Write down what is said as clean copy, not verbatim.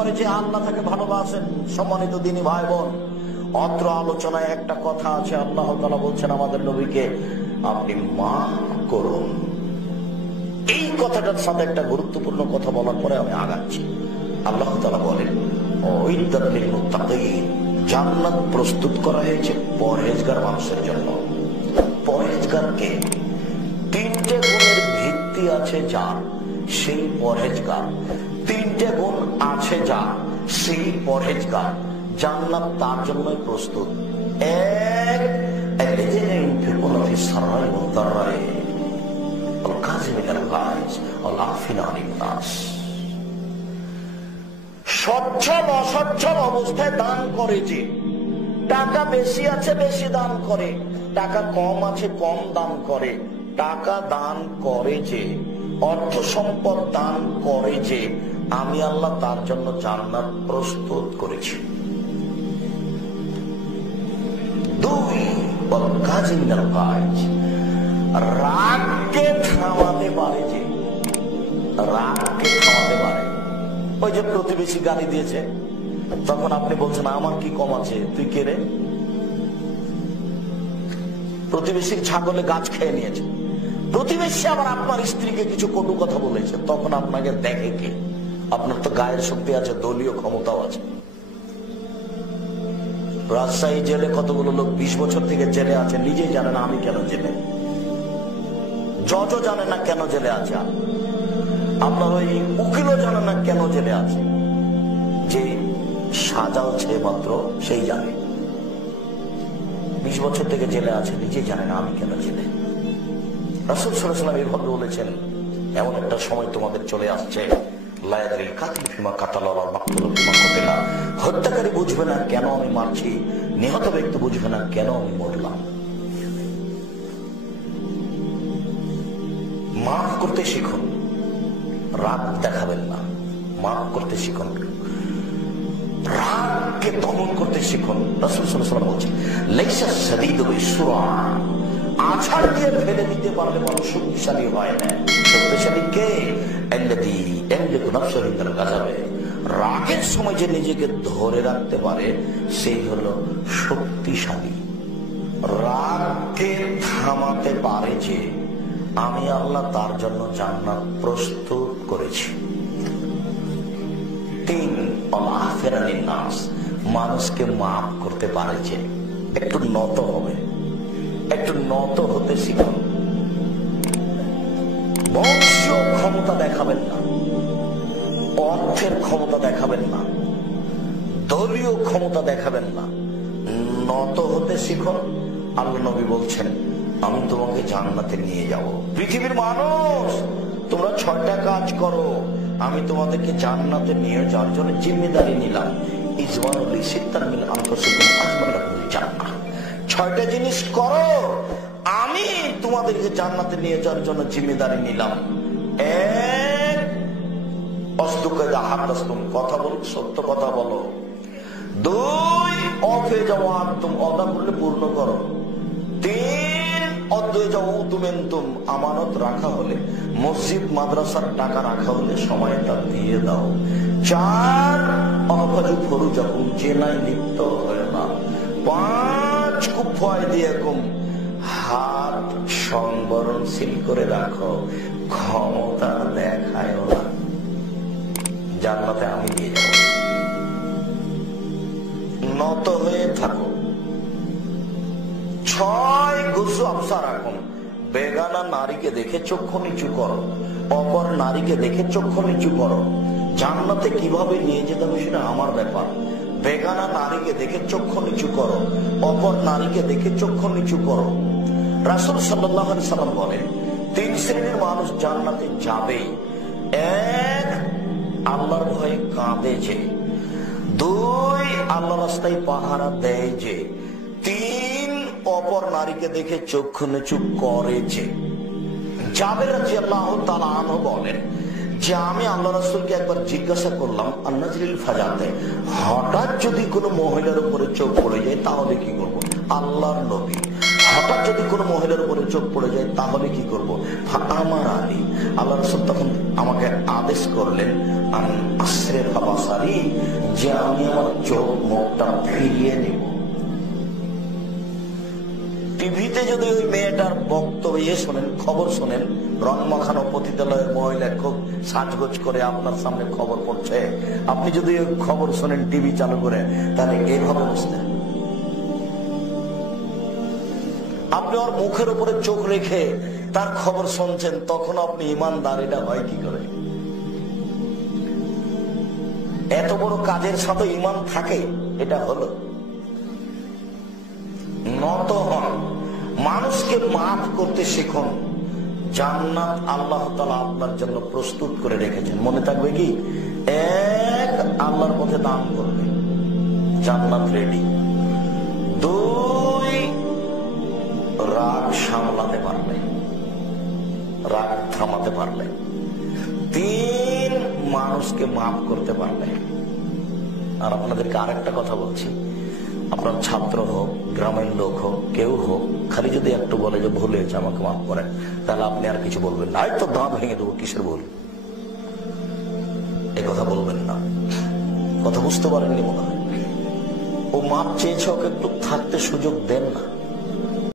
করে যে আল্লাহ তাকে ভালোবাসেন। সম্মানিত দিনী ভাই বোন, অত্র আলোচনায় একটা কথা আছে। আল্লাহ তাআলা বলছেন আমাদের নবীকে, আপনি মাফ করুন। এই কথাটার সাথে একটা গুরুত্বপূর্ণ কথা বলার পরে আমি আগাচ্ছি। আল্লাহ তাআলা বলেন, উইদ্দাত লিল মুত্তাকিন, জান্নাত প্রস্তুত করা হয়েছে পরহেজগার মানুষের জন্য। পরহেজগারকে তিনটে গুণের ভিত্তি আছে যার, সেই পরহেজগার। তিনটে গুণ আছে যার, সেই পরহেজগার, জান্নাত তার জন্যই প্রস্তুত। এক, আল্লাযীনা ইউনফিকুনা ফিস সাররাই ওয়াদ দাররাই ওয়াল কাযিমিনাল গায়জ ওয়াল আফিনা আনিন নাস। সচ্ছল অসচ্ছল অবস্থায় দান করে যে, টাকা বেশি আছে বেশি দান করে, টাকা কম আছে কম দান করে, টাকা দান করে যে, অর্থ সম্পদ দান করে যে, আমি আল্লাহ তার জন্য জান্নাত প্রস্তুত করেছি। দুই, কাযিমিনাল গায়জ, রাগকে থামাতে পারে যে, রাগকে থামাতে পারে। ওই যে প্রতিবেশী গালি দিয়েছে, তখন আপনি বলছেন আমার কি কম আছে, তুই কে রে? প্রতিবেশীর ছাগলে গাছ খেয়ে নিয়েছে, প্রতিবেশী আবার আপনার স্ত্রীকে কিছু কটু কথা বলেছে, তখন আপনাকে দেখে কে? আপনার তো গায়ের শক্তি আছে, দলীয় ক্ষমতাও আছে। রাজশাহী জেলে কতগুলো লোক 20 বছর থেকে জেলে আছে, নিজেই জানে না আমি কেন জেলে। জজও জানে না কেন জেলে আছে, আপনার ওই উকিলও জানে না কেন জেলে আছে। যে সাজালছে মাত্র সেই জানে। 20 বছর থেকে জেলে আছে, নিজেই জানে না আমি কেন জেলে। রাসূল সাল্লাল্লাহু আলাইহি ওয়াসাল্লাম এইভাবে বলেছেন, এমন একটা সময় তোমাদের চলে আসছে, লা ইয়াদরিল কাতিল ফিমা কাতালা ওয়াল মাকতুল ফিমা কুতিলা। হত্যাকারী বুঝবে না কেন আমি মারছি, নিহত ব্যক্তি বুঝবে না কেন আমি মরলাম। মাফ করতে শিখুন, রাগ দেখাবেন না। মাফ করতে শিখুন, রাগকে দমন করতে শিখুন। রাসূল সাল্লাল্লাহু আলাইহি ওয়াসাল্লাম বলেছেন, লাইসা শাদীদু বিসুরা, আছাড় দিয়ে ফেলে দিতে পারলে মানুষ শক্তিশালী হয় না। শক্তিশালী কে? আল্লাযী ইয়ামলিকু নাফসাহু মিনাল গাযাবে, রাগের সময় যে নিজেকে ধরে রাখতে পারে সেই হলো শক্তিশালী। রাগকে থামাতে পারে যে, আমি আল্লাহ তার জন্য জান্নাত প্রস্তুত করেছি। তিন, আফিনা আনিন নাস, মানুষকে মাফ করতে পারে যে। একটু নত হবে, একটু নত হতে শিখুন। বংশীয় ক্ষমতা দেখাবেন না, অর্থের ক্ষমতা দেখাবেন না, দলীয় ক্ষমতা দেখাবেন না, নত হতে শিখুন। আল্লাহ নবী বলছেন, আমি তোমাকে জান্নাতে নিয়ে যাব। পৃথিবীর মানুষ, তোমরা 6টা কাজ করো, আমি তোমাদেরকে জান্নাতে নিয়ে যাওয়ার জন্য জিম্মেদারি নিলাম। ইজওয়ানুল সিত্তান মিন আনফুসিকুম আজমালাকুম জান্নাহ, 6টা জিনিস করো, আমি তোমাদেরকে জান্নাতে নিয়ে যাওয়ার জন্য জিম্মেদারি নিলাম। এক, অসদুকা হাদাসতুম, কথা বলো, সত্য কথা বলো। দুই, অফে যাওয়া তুম, অদা করলে পূর্ণ করো। তিন, অদ্বৈ যাও তুমেন্তুম, আমানত রাখা হলে, মসজিদ মাদ্রাসার টাকা রাখা হলে সময়টা দিয়ে দাও। চার, অনফাজু ফরুজাকুম, জেনায় লিপ্ত হয় না। পাঁচ, কুফায় দিয়াকুম, হাত সংবরণশীল করে রাখো, ক্ষমতা দেখায় না। জান্নাতে আমি দিয়ে যাব। নত হয়ে থাকো। 6, গুসু আফসা রাখুন, বেগানা নারীকে দেখে চক্ষু নিচু করো, অপর নারীকে দেখে চক্ষু নিচু করো। জান্নাতে কিভাবে নিয়ে যেতে হবে সেটা আমার ব্যাপার। বেগানা নারীকে দেখে চক্ষু নিচু করো, অপর নারীকে দেখে চক্ষু নিচু করো। রাসূল সাল্লাল্লাহু আলাইহি সাল্লাম বলেন, 3 শ্রেণীর মানুষ জান্নাতে যাবে। এক, আল্লাহর ভয়ে কাঁদে যে। 2, আল্লাহ রাস্তায় পাহারা দেয় যে। 3, অপর নারীকে দেখে চক্ষু নিচু করে যে। জাবের রাদিয়াল্লাহু তাআলা আনহু বলেন যে, আমি আল্লাহ রাসূলকে একবার জিজ্ঞাসা করলাম, আন-নাজরিল ফাজাতে, হঠাৎ যদি কোনো মহিলার উপরে চোখ পড়ে যায় তাহলে কি করব? আল্লাহর নবী, হঠাৎ যদি কোনো মহিলার উপরে চোখ পড়ে যায় তাহলে কি করবো? আমার আলী আল্লাহ রাসূল তখন আমাকে আদেশ করলেন আশ্রের বাসারি, যে আমি আমার চোখ মুখটা ফিরিয়ে নেব। টিভিতে যদি ওই মেয়েটার বক্তব্য শোনেন, খবর শোনেন, রং মাখানো পতিতালয়ের মহিলা খুব সাজগোজ করে আপনার সামনে খবর পড়ছে, আপনি যদি ওই খবর শোনেন টিভি চালু করে, তাহলে এইভাবে বুঝতেন। আপনি ওর মুখের উপরে চোখ রেখে তার খবর শুনছেন, তখন আপনি ইমানদার, এটা হয় কি করে? এত বড় কাজের সাথে ইমান থাকে? এটা হলো নত হন, মানুষকে মাফ করতে শিখুন। জান্নাত আল্লাহ তাআলা আপনার জন্য প্রস্তুত করে রেখেছেন। মনে থাকবে কি? এক, আল্লাহর পথে দান করবে, জান্নাত রেডি। দুই, রাগ সামলাতে পারলে, রাগ থামাতে পারলে। তিন, মানুষকে মাফ করতে পারলে। আর আপনাদেরকে আরেকটা কথা বলছি, আপনার ছাত্র হোক, গ্রামের লোক হোক, কেউ হোক, খালি যদি একটু বলে যে ভুল হয়েছে আমাকে মাফ করেন, তাহলে আপনি আর কিছু বলবেন না। তো দাঁত ভেঙে দেবো, কিসের ভুল, এ কথা বলবেন না। কথা বুঝতে পারেননি মনে হয়। ও মাপ চেয়েছে, ওকে একটু থাকতে সুযোগ দেন না।